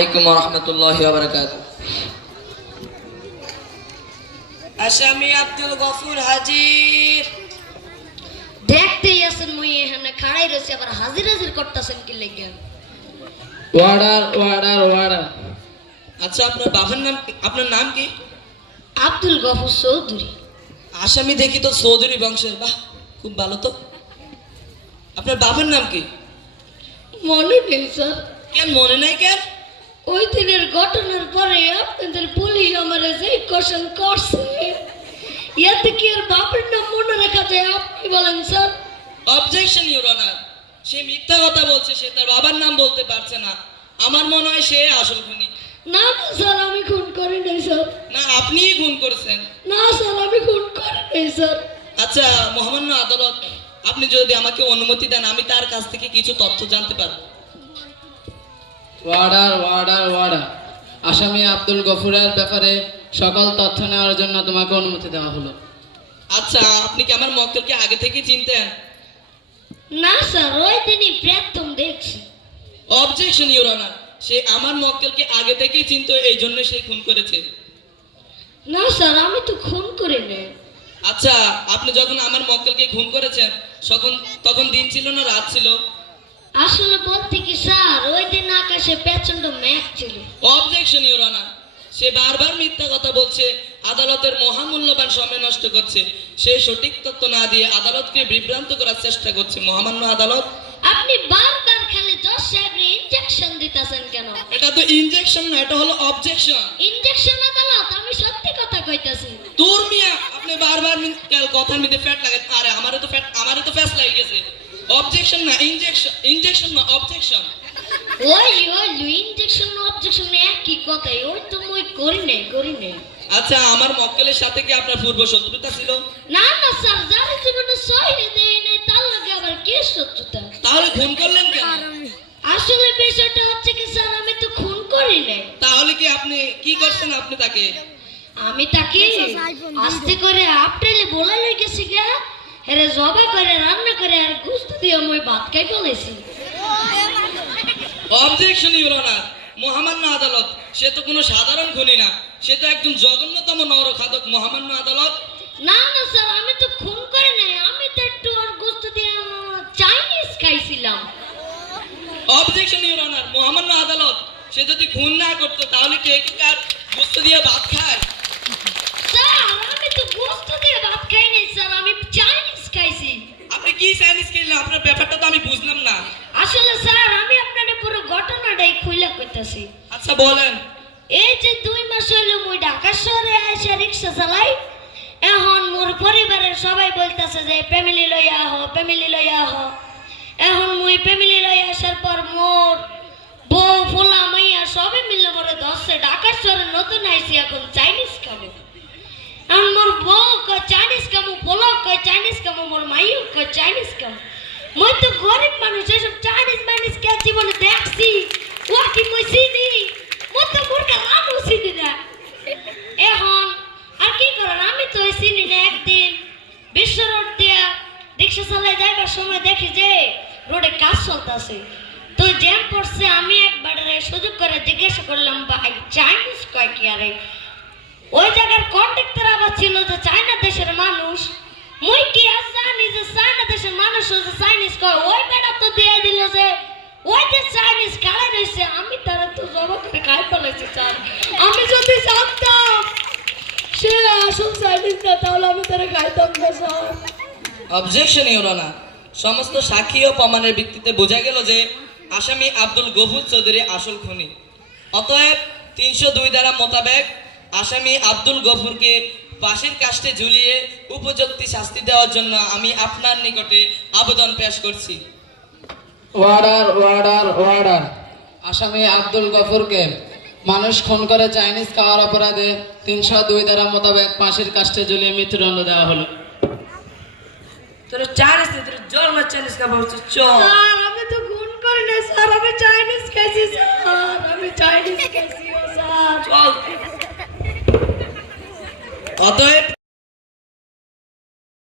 আলাইকুম ওয়া রাহমাতুল্লাহি ওয়া বারাকাতুহু। আসামি আব্দুল গফুর হাজির। দেখতেই আছেন মুই এখানে খাড়াই রয়েছে, আবার হাজির হাজির করতেছেন কি লেগে? Warder warder warder. আচ্ছা, আপনার নাম কি? আব্দুল গফুর চৌধুরী। আসামি দেখি তো চৌধুরী বংশের, বাহ খুব ভালো তো। আপনার বাবার নাম কি? মনে নেই স্যার। কেন মনে নাই কেন? ওই দিনের ঘটনার পরে আপনাদের পুলিশ আমার যে কোশ্চেন করছে, ইয়াতে কি আর বাবার নাম মনে রাখা যায়? আপনি বলেন স্যার। অবজেকশন ইউর অনার, সে মিথ্যা কথা বলছে, সে তার বাবার নাম বলতে পারছে না। আমার মনে হয় সে আসল খুনি। না না স্যার, আমি খুন করি নাই স্যার। না, আপনিই খুন করেছেন। না স্যার, আমি খুন করি নাই স্যার। আচ্ছা মহামান্য আদালত, আপনি যদি আমাকে অনুমতি দেন আমি তার কাছ থেকে কিছু তথ্য জানতে পারবো। Warder warder warder. আসামি আব্দুল গফুরের ব্যাপারে সকল তথ্য নেওয়ার জন্য তোমাকে অনুমতি দেওয়া হলো। আচ্ছা, আপনি কি আমার মক্কেলকে আগে থেকে চিনতেন? না স্যার, ওই দিনই প্রথম দেখছি। অবজেকশন ইউর অনার, সে আমার মক্কেলকে আগে থেকেই চিনতো, এই জন্য সে খুন করেছে। না স্যার, আমি তো খুন করি নাই। আচ্ছা, আপনি যখন আমার মক্কেলকে খুন করেছেন তখন দিন ছিল না রাত ছিল? আসলে বলতে কি স্যার, ওই দিন আকাশে প্রচন্ড মেঘ ছিল। অবজেকশন ইউর অনার, সে বারবার মিথ্যা কথা বলছে, আদালতের মহামূল্যবান সময় নষ্ট করছে। সে সঠিক তথ্য না দিয়ে আদালতকে বিভ্রান্ত করার চেষ্টা করছে। মহামান্য আদালত, আপনি বারবার খালি জজ সাহেবের ইনজেকশন দিতেছেন কেন? এটা তো ইনজেকশন না, এটা হলো অবজেকশন। ইনজেকশন আদালত, আমি সত্যি কথা কইতাছি। তোর মিয়া, আপনি বারবার কথার মধ্যে ফ্যাট লাগে। আরে আমারও তো ফ্যাস লাগে গেছে। অবজেকশন না ইনজেকশন, ইনজেকশন না অবজেকশন। ওই ইনজেকশন অবজেকশন একই কথাই, ওই তো মই করি নাই। আচ্ছা, আমার মক্কেলের সাথে কি আপনার পূর্ব শত্রুতা ছিল? না না স্যার, যার জীবনে সহিয়ে দেই নাই তার লাগে আবার কি শত্রুতা? তাহলে খুন করলেন কেন? আসলে বিষয়টা হচ্ছে কি স্যার, আমি তো খুন করি নাই। তাহলে কি আপনি কি করছেন? আপনি তাকে আমি তাকে আস্তে করে আপটেলে বলা লই গেছি গা, হেরে জবে করে রান্না করে আর গুস্ত দিয়ে মই ভাত খাই বলেছি। অবজেকশন ইউর অনার, মহামান্য আদালত, সে তো কোনো সাধারণ খুনি না, সে তো একজন জঘন্যতম নরখাদক। মহামান্য আদালত, না না স্যার, আমি তো খুন করি নাই, আমি তো একটু আর গুস্ত দিয়ে চাইনিজ খাইছিলাম। অবজেকশন ইউর অনার, মহামান্য আদালত, সে যদি খুন না করতো তাহলে কে কি কার গোস্ত দিয়ে ভাত খায়? স্যার, আমি তো গুস্ত দিয়ে ভাত খাই নাই স্যার, আমি চাইনিজ খাইছি। আপনি কি চাইনিজ খেলেন? আপনার ব্যাপারটা তো আমি বুঝলাম না। আসলে স্যার, আমি আপনাদের পুরো ঘটনাটাই খুইলা কইতাছি। আচ্ছা বলেন। এই যে 2 মাস হইলো মুই ঢাকা শহরে আইসা রিক্সা চালাই, এখন মোর পরিবারের সবাই বলতেছে যে ফ্যামিলি লইয়া আহ। এখন মুই ফ্যামিলি লইয়া আসার পর মোর বউ ফুলা মাইয়া সবাই মিলে পরে ধরছে ঢাকা শহরে নতুন আইসি, এখন চাইনিজ খাবো। এখন মোর বউ কয় চাইনিজ খাবো, পোলাও কয় চাইনিজ খাবো, মোর মাইও কয় চাইনিজ খাবো। মই তো গরিব মানুষ, এসব চাইনিজ মাইনিজ কে জীবনে দেখছি ও কি মই চিনি? মই তো মুরগা লাভও চিনি না। এখন আর কি করার, আমি তো চিনি না। একদিন বিশ্ব রোড দিয়া রিক্সা চালাই যাইবার সময় দেখি যে রোডে কাজ চলতেছে, তো জ্যাম পড়ছে। আমি একবারে সুযোগ করে জিজ্ঞাসা করলাম, ভাই চাইনিজ কয় কি? আরে ওই জায়গার কন্ট্রাক্টর আবার ছিল যে চায়না দেশের মানুষ। মুই কি আর জানি যে চায়না দেশের মানুষ যে চাইনিজ কয়? ওই বেটা তো দিয়ে দিল যে ওই যে চাইনিজ কারা রয়েছে, আমি তারা তো জবা করে খাই ফেলেছি স্যার। আমি যদি জানতাম সে আসল চাইনিজ না, তাহলে আমি তারা খাইতাম না স্যার। অবজেকশন ইউর অনার, সমস্ত সাক্ষী ও প্রমাণের ভিত্তিতে বোঝা গেল যে আসামি আব্দুল গফুর চৌধুরী আসল খুনি। অতএব 302 ধারা মোতাবেক আসামি আব্দুল গফুরকে ফাঁসির কাস্টে ঝুলিয়ে উপযুক্ত শাস্তি দেওয়ার জন্য আমি আপনার নিকটে আবেদন পেশ করছি। Warder warder warder. আসামি আব্দুল গফুরকে মানুষ খুন করে চাইনিজ খাওয়ার অপরাধে 302 ধারা মোতাবেক ফাঁসির কাস্টে ঝুলিয়ে মৃত্যুদণ্ড দেওয়া হলো। তোর চাইনিজ তোর জন্ম চাইনিজ খাবার হচ্ছে চল। স্যার, আমি তো খুন করি না স্যার, আমি চাইনিজ খাইছি স্যার, আমি চাইনিজ খাইছি স্যার। চল। অতএব